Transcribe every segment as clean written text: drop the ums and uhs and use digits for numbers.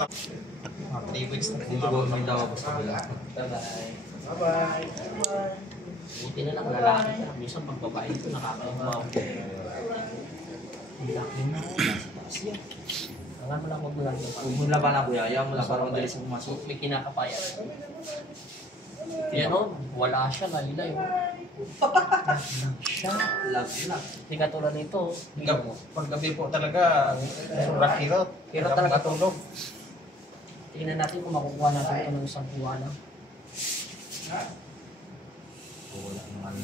3 weeks na Dito ko may tawag sa kabila. Bye-bye. Bye-bye. Buti na lang lalaki ka. Minsan pag babae ito nakakabaw. Ang laki na. Nasa taas yan. Alam mo lang, huwag mo lang yung Huwag mo laban na kuya, ayaw mo lang para madalis ang pumasok. may kinakapayan. Yan o, wala siya, lalilay. Lang siya. Love lang. Hindi katulad nito. Paggabi po talaga, sobrang hirot. Hirot talaga. Matulog. Tingnan natin kung makukuha natin ito ng isang buwan lang. Wala naman.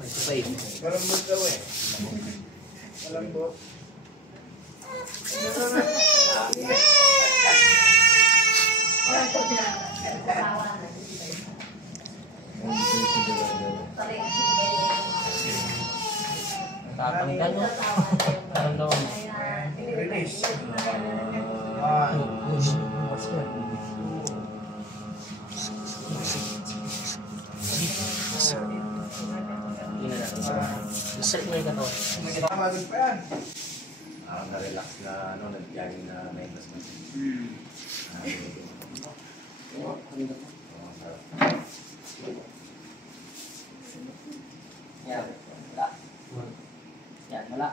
Ito pa yun. Malambot daw eh. Malambot. Tatanggal mo. Parang daw mo. Release. What's that? Tingnan natin. Set mo yung gato. Magod pa yan. Na-relax na, nag-jogging na may investment. Yan. Wala. Yan, wala.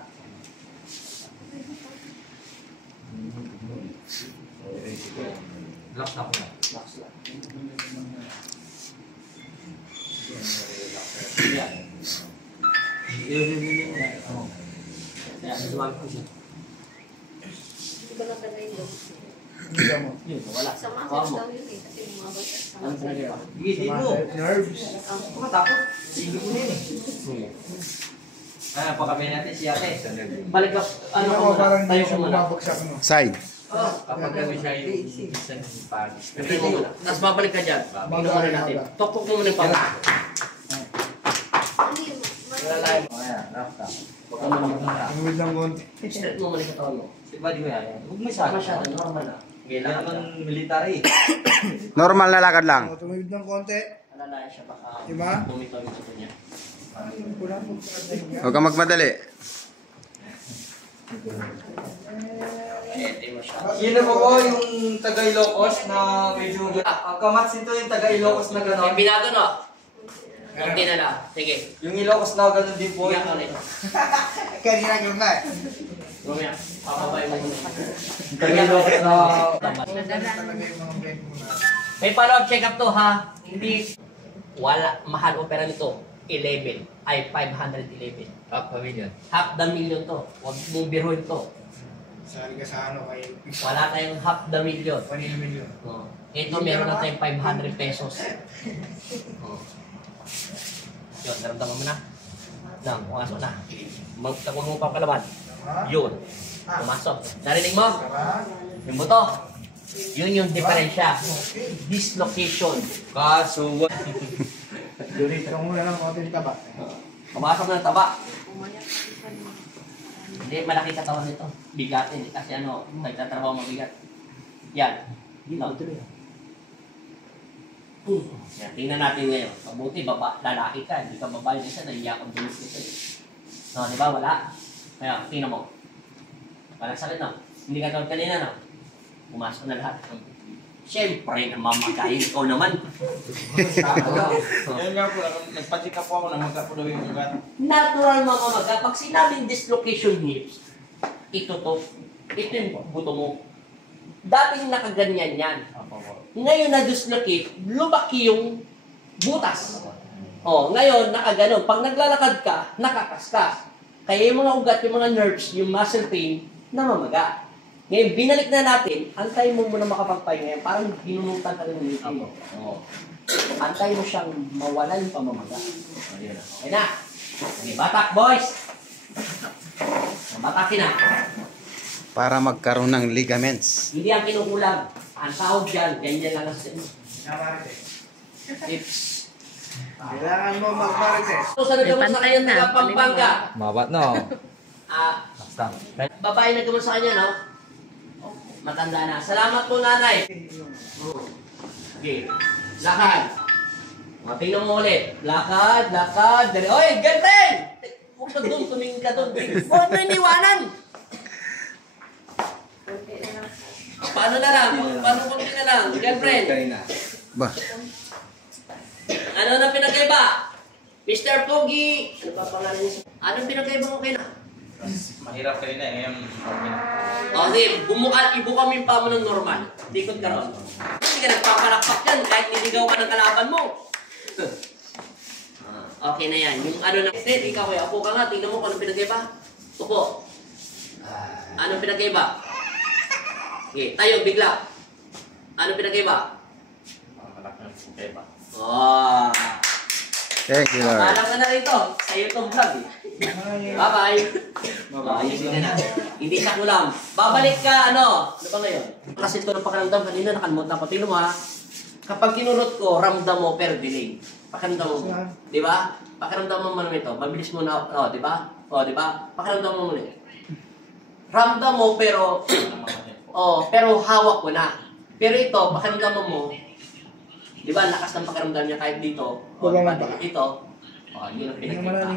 Relax na ako na. Relax lang. Yan. Yan, nasuwag ko siya. Di ba lang talaga yun? Yun, wala. Sa mga Kuha mo. daw yun eh. Kasi mga bata sa Ano mga talaga ba? Hindi mo. Nerves. Matapos. Sige mo na yun eh. Ah, pakabay natin si ate. Balik ka, ano Ano ka ko muna, parang tayo hindi ka siya muna. bumabagsak no? Side. Kapag kami siya yung isang pagis. Tayo ka muna. Tapos babalik ka dyan. Tingnan muna Maga, natin. maga. Tokpok mo muna yung pala. Ano yun? Lalay mo. Ayan, rough ka. Huwag ka muna magmula. Tumawid ng konti. Straight mo muna yung katawan mo. Diba di mo yan? Huwag mo Saan siya. masyado, normal na. Kailangan naman military. Normal na lakad lang. Tumawid ng konti. Alala siya baka Diba? bumitaw yung sabi niya. Wala po pa. Huwag kang magmadali. Ete mo siya. Sino po po yung taga Ilocos na medyo... Kamats ito yung taga Ilocos na May gano'n. binago no? Hindi na lang. Sige. Yung Ilocos na gano'n din po. Bigyan ka ulit. Kanina yung na eh. Gumaya. Papabay mo muna. Taga Ilocos na... Talaga yung mga bed mo na. May follow-up check-up to ha. Hindi. Wala. Mahal opera nito. 11. Ay 511. Half a million. Half the million to. Huwag mong biruin to. Saan ka sa ano kay Wala tayong half the million. 1 million. Oh. Ito meron na tayong 500 pesos. Oh. Yun, naramdaman mo na. Nang, pumasok na. Huwag mo pang kalaban. Yun. Pumasok. Narinig mo? Yung buto. Yun yung diferensya. Dislocation. Kaso, Donate ka muna ng konti taba. Pumasok na ng taba. Umayak. Hindi, malaki katawan nito. Bigatin. Kasi ano, nagtatrabaho mabigat. Yan. Dito. Yan, tingnan natin ngayon. Mabuti, lalaki ka. Hindi ka babae. Isa, nahiya kang dulis nito eh. No, di ba? Wala. Kaya, tingnan mo. Walang sakit na. Hindi ka tawag kanina na. Pumasok na lahat. Siyempre, namamagayin. Ikaw naman. Yan nga po, nagpa-check up po ako na magka po daw yung ugat. Natural mamamaga. Pag sinabing dislocation hips, ito yung buto mo. Dating nakaganyan yan. Ngayon na-dislocate, lumaki yung butas. Oh, ngayon, nakaganon. Pag naglalakad ka, nakakaskas. Kaya yung mga ugat, yung mga nerves, yung muscle pain, namamaga. Ngayon, binalik na natin, antayin mo muna makapagpahinga. Parang ginunutan ka rin ng meeting. Oh. Antayin mo siyang mawala yung pamamaga. Okay na. Okay, batak, boys! Batakin na. Para magkaroon ng ligaments. Hindi ang kinukulang. Ang tawag dyan, ganyan lang ang It's... Kailangan mo mag-marites. So, sa nagkamot sa kanya, taga Pampanga. mabat no. Basta. Babae nagkamot sa kanya, no? Matanda na. Salamat po, nanay. Okay. Lakad. Tingnan mo ulit. Lakad, lakad. Oy, ganteng! Huwag ka doon, tumingin ka doon. Huwag mo iniwanan. Paano na lang? Paano konti na lang? Girlfriend? Ba? Ano na pinagkaiba? Mr. Pogi! Ano pa pangalan niya? Anong pinagkaiba mo kayo na? Mahirap ka rin eh. Ngayon, okay na. Okay, ibuka mo yung paa mo ng normal. Likod ka ron. Hindi ka nagpapalakpak yan kahit niligaw ka ng kalaban mo. Okay na yan. Yung ano na, ikaw eh, upo ka nga, tingnan mo kung anong pinagkaiba. Upo. Anong pinagkaiba? Okay, tayo, bigla. Anong pinagkaiba? Oh. Thank you, Lord. Alam ka na rito, sa YouTube vlog eh. Bye-bye. Ayusin na natin. Hindi siya kulam. Babalik ka, ano? Ano ba ngayon? Kasi ito ng pakiramdam kanina, nakalimutan ko. Tingnan mo ha. Kapag kinurot ko, ramdam mo per delay. Pakiramdam mo. Di ba? Pakiramdam mo man ito. Mabilis mo na, di ba? Di ba? Pakiramdam mo muna. Ramdam mo pero, pero hawak ko na. Pero ito, pakiramdam mo, di ba, lakas ng pakiramdam niya kahit dito. Diba, dito. Yun ang pinagkita.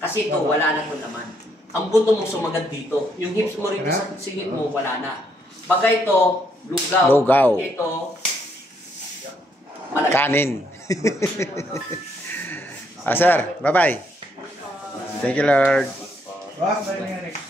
Kasi ito, wala na kung naman. Ang buto mo sumagad dito. Yung hips mo rin sa singit mo, wala na. Bagay ito, lugaw. Lugaw. Ito, malaki. Kanin. Sir, bye-bye. Thank you, Lord. Wah, bye, Eric.